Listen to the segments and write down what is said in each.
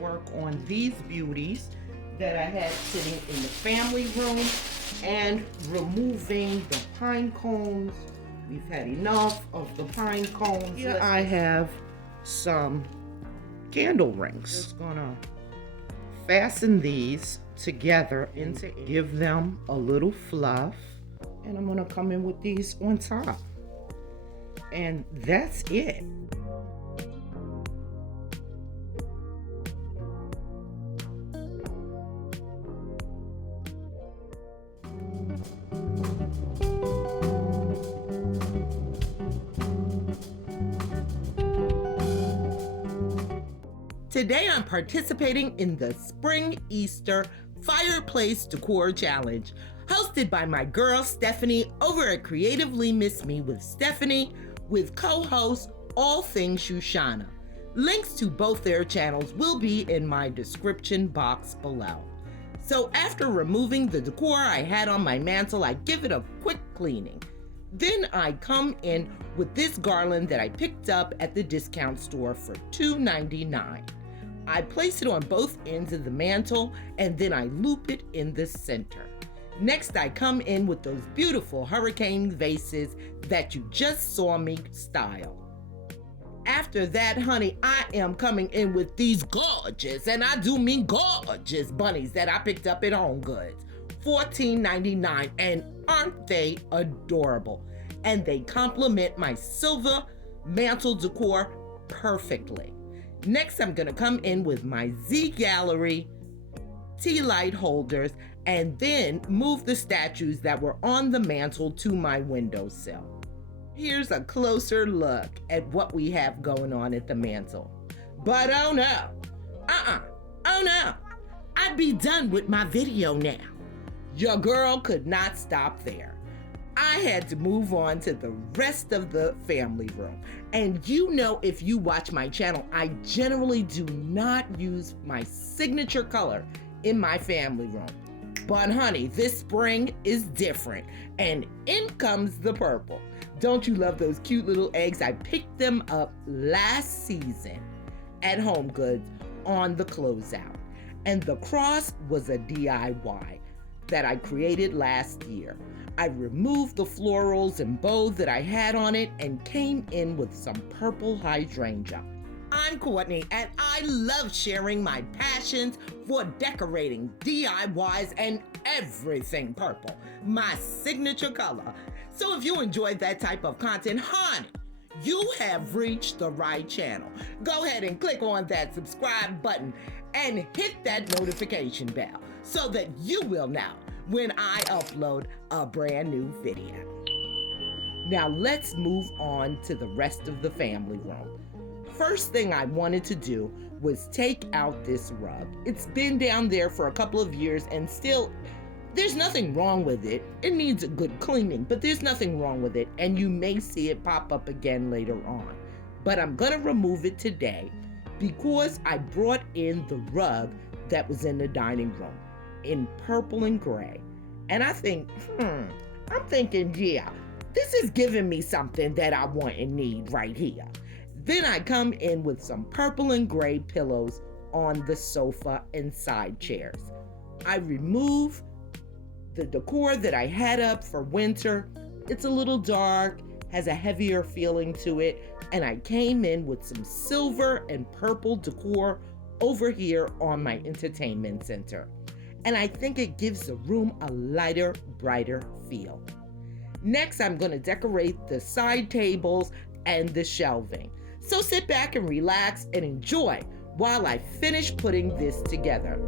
work on these beauties that I had sitting in the family room and removing the pine cones. We've had enough of the pine cones. Here I have some candle rings. Just gonna fasten these together and to give them a little fluff. And I'm gonna come in with these on top. And that's it. Today I'm participating in the Spring Easter Fireplace Decor Challenge, hosted by my girl Stephanie over at Creatively Miss Me with Stephanie, with co-host All Things Shoshana. Links to both their channels will be in my description box below. So after removing the decor I had on my mantle, I give it a quick cleaning. Then I come in with this garland that I picked up at the discount store for $2.99. I place it on both ends of the mantle and then I loop it in the center. Next, I come in with those beautiful hurricane vases that you just saw me style. After that, honey, I am coming in with these gorgeous, and I do mean gorgeous, bunnies that I picked up at Home Goods. $14.99, and aren't they adorable? And they complement my silver mantle decor perfectly. Next, I'm gonna come in with my Z Gallery tea light holders and then move the statues that were on the mantle to my windowsill. Here's a closer look at what we have going on at the mantle. But oh no, oh no, I'd be done with my video now. Your girl could not stop there. I had to move on to the rest of the family room. And you know, if you watch my channel, I generally do not use my signature color in my family room. But honey, this spring is different, and in comes the purple. Don't you love those cute little eggs? I picked them up last season at Home Goods on the closeout. And the cross was a DIY that I created last year. I removed the florals and bow that I had on it and came in with some purple hydrangea. I'm Courtney, and I love sharing my passions for decorating DIYs and everything purple, my signature color. So if you enjoyed that type of content, honey, you have reached the right channel. Go ahead and click on that subscribe button and hit that notification bell so that you will know when I upload a brand new video. Now let's move on to the rest of the family room. First thing I wanted to do was take out this rug. It's been down there for a couple of years and still, there's nothing wrong with it. It needs a good cleaning, but there's nothing wrong with it, and you may see it pop up again later on. But I'm gonna remove it today because I brought in the rug that was in the dining room in purple and gray. And I think, I'm thinking, yeah, this is giving me something that I want and need right here. Then I come in with some purple and gray pillows on the sofa and side chairs. I remove the decor that I had up for winter. It's a little dark, has a heavier feeling to it, and I came in with some silver and purple decor over here on my entertainment center. And I think it gives the room a lighter, brighter feel. Next, I'm going to decorate the side tables and the shelving. So sit back and relax and enjoy while I finish putting this together.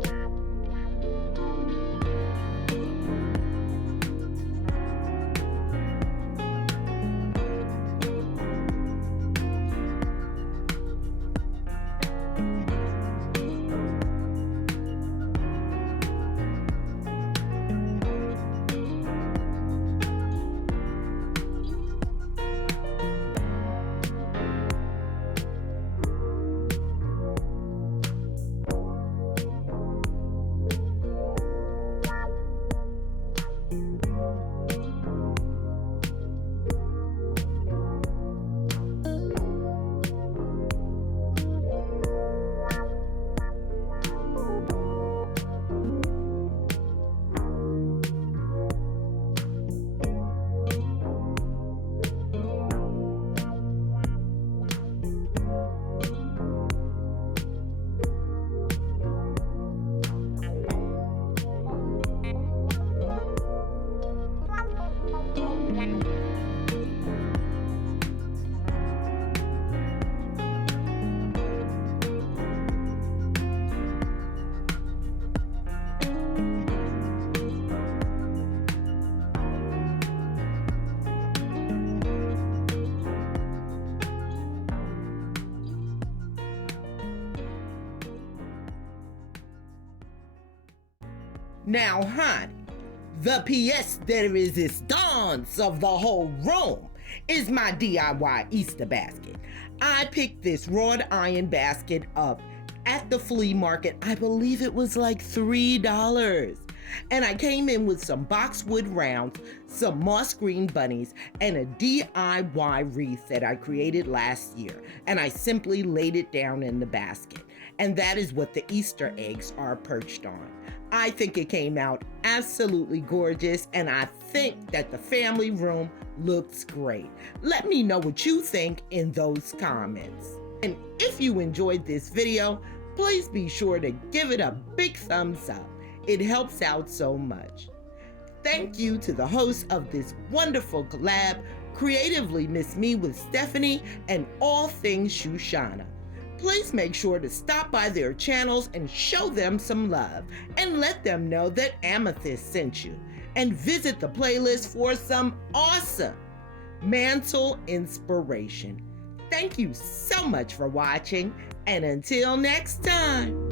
Now, honey, the pièce de résistance of the whole room is my DIY Easter basket. I picked this wrought iron basket up at the flea market. I believe it was like $3. And I came in with some boxwood rounds, some moss green bunnies, and a DIY wreath that I created last year. And I simply laid it down in the basket. And that is what the Easter eggs are perched on. I think it came out absolutely gorgeous, and I think that the family room looks great. Let me know what you think in those comments. And if you enjoyed this video, please be sure to give it a big thumbs up. It helps out so much. Thank you to the hosts of this wonderful collab, Creatively Miss Me with Stephanie and All Things Shoshana. Please make sure to stop by their channels and show them some love and let them know that Amethyst sent you. And visit the playlist for some awesome mantle inspiration. Thank you so much for watching, and until next time.